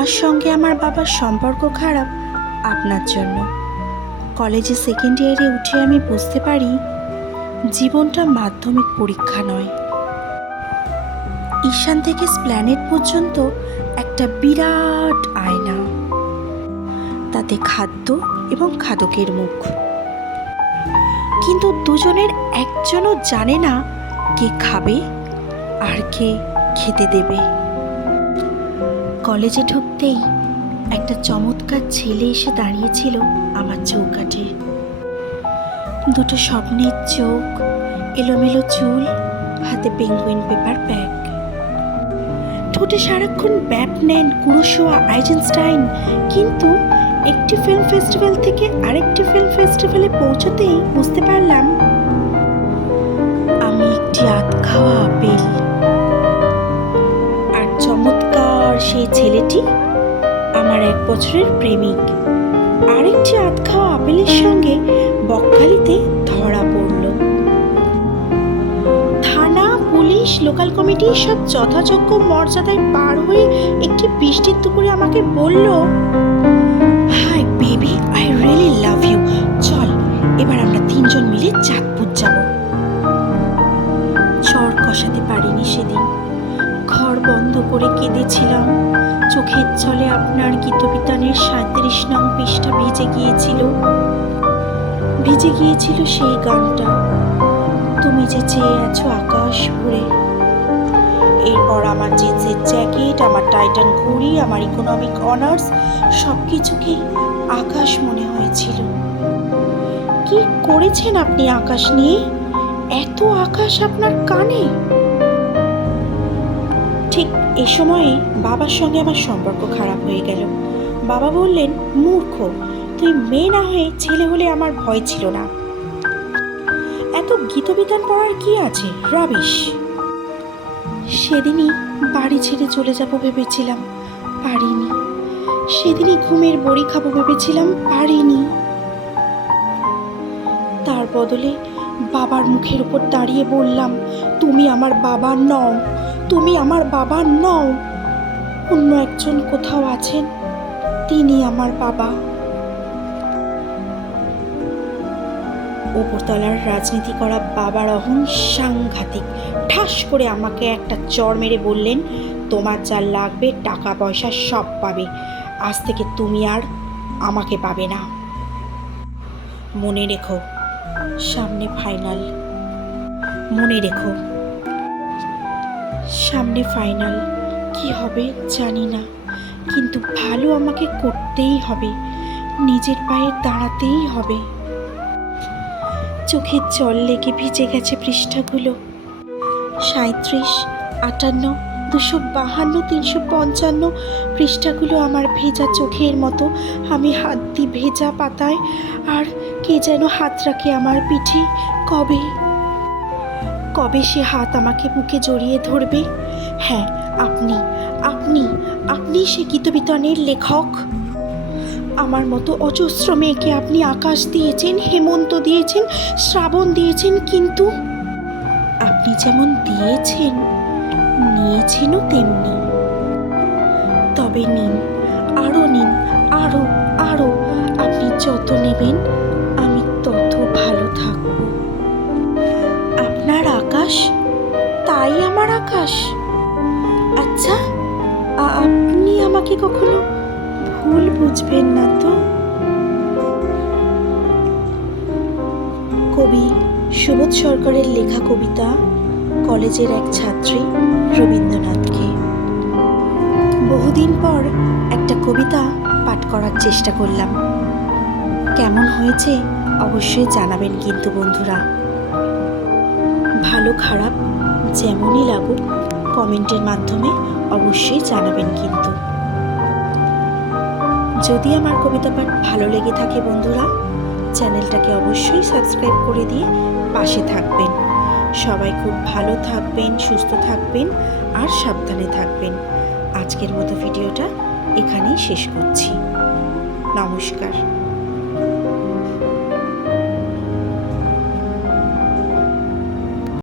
আমার সঙ্গে আমার বাবার সম্পর্ক খারাপ আপনার জন্য। কলেজে সেকেন্ড ইয়ারে উঠে আমি বুঝতে পারি জীবনটা মাধ্যমিক পরীক্ষা নয়। ঈশান থেকে স্প্ল্যানেট পর্যন্ত একটা বিরাট আয়না, তাতে খাদ্য এবং খাদকের মুখ, কিন্তু দুজনের একজনও জানে না কে খাবে আর কে খেতে দেবে। কলেজে ঢুকতেই একটা চমৎকার ছেলে এসে দাঁড়িয়েছিল আমার চৌকাঠে। দুটো স্বপ্নের চোখ, এলোমেলো চুল, হাতে পেঙ্গুইন পেপার ব্যাগ, ঠোঁটে সারাক্ষণ ব্যাটম্যান, কুরোশোয়া, আইজেনস্টাইন। কিন্তু একটি ফিল্ম ফেস্টিভ্যাল থেকে আরেকটি ফিল্ম ফেস্টিভ্যালে পৌঁছতেই বুঝতে পারলাম আমি একটি আধ খাওয়া আপেল। আর চমৎকার সেই ছেলেটি আমার 1 বছরের প্রেমিক। আরেকটি আধ খাওয়া আপেলের সঙ্গে বকখালিতে ধরা পড়ল। থানা, পুলিশ, লোকাল কমিটি সব যথাযোগ্য মর্যাদায় পার হয়ে একটি বৃষ্টির দুপুরে আমাকে বলল, hi baby, I really love you, চল এবার আমরা 3 জন মিলে চাঁদপুর যাব। চর কষাতে পারিনি সেদিন। ঘর বন্ধ করে কেঁদেছিলাম। চোখের জলে আপনার গীতবিতানের 37 নং পৃষ্ঠা ভিজে গিয়েছিল সেই গানটা, তুমি যে চেয়ে আছো আকাশ ভরে। এরপর আমার জিন্সের জ্যাকেট, আমার টাইটান ঘড়ি, আমার ইকোনমিক অনার্স সব কিছুকেই আকাশ মনে হয়েছিল। কি করেছেন আপনি আকাশ নিয়ে? এত আকাশ আপনার কানে? ঠিক এ সময়ে বাবার সঙ্গে আমার সম্পর্ক খারাপ হয়ে গেল। বাবা বললেন, মূর্খ, তুই মেয়ে না হয়ে ছেলে হলে আমার ভয় ছিল না। এত গীতবিতান পড়ার কি আছে, রাবিশ। সেদিনই বাড়ি ছেড়ে চলে যাব ভেবেছিলাম, পারিনি। সেদিনই ঘুমের বড়ি খাবো ভেবেছিলাম, পারিনি। তার বদলে বাবার মুখের উপর দাঁড়িয়ে বললাম, তুমি আমার বাবা নও, তুমি আমার বাবা নও। অন্য একজন কোথাও আছেন, তিনি আমার বাবা। উপরতলার রাজনীতি করা বাবার অহং সাংঘাতিক। ঠাস করে আমাকে একটা চড় মেরে বললেন, তোমার যা লাগবে টাকা পয়সা সব পাবে, আজ থেকে তুমি আর আমাকে পাবে না। মনে রেখো, সামনে ফাইনাল। মনে রেখো, সামনে ফাইনাল। কি হবে জানি না, কিন্তু ভালো আমাকে করতেই হবে, নিজের পায়ে দাঁড়াতেই হবে। চোখের জল লেগে ভিজে গেছে পৃষ্ঠাগুলো। 37, 58, 252, 355 পৃষ্ঠাগুলো আমার ভেজা চোখের মতো। আমি হাত দিই ভেজা পাতায়, আর কে যেন হাত রাখে আমার পিঠে। কবে কবে সে হাত আমাকে বুকে জড়িয়ে ধরবে? হ্যাঁ, আপনি আপনি আপনি সে গীতবিতানের লেখক। আমার মতো অজস্র মেয়েকে আপনি আকাশ দিয়েছেন, হেমন্ত দিয়েছেন, শ্রাবণ দিয়েছেন, কিন্তু আপনি যেমন দিয়েছেন, নিয়েছেনও তেমনি। তবে নিন, আরও নিন, আরও আরও। আপনি যত নেবেন আমি তত ভালো থাকব। আপনার আকাশ, তাই আমার আকাশ। আচ্ছা, আপনি আমাকে কখনো ভুল বুঝবেন না তো? কবি সুবোধ সরকারের লেখা কবিতা, কলেজের এক ছাত্রী রবীন্দ্রনাথকে। বহুদিন পর একটা কবিতা পাঠ করার চেষ্টা করলাম। কেমন হয়েছে অবশ্যই জানাবেন কিন্তু বন্ধুরা। ভালো খারাপ যেমনই লাগুক কমেন্টের মাধ্যমে অবশ্যই জানাবেন কিন্তু। যদি আমার কবিতা পাঠ ভালো লেগে থাকে বন্ধুরা, চ্যানেলটাকে অবশ্যই সাবস্ক্রাইব করে দিয়ে পাশে থাকবেন। সবাই খুব ভালো থাকবেন, সুস্থ থাকবেন আর সাবধানে থাকবেন। আজকের মতো ভিডিওটা এখানেই শেষ করছি। নমস্কার।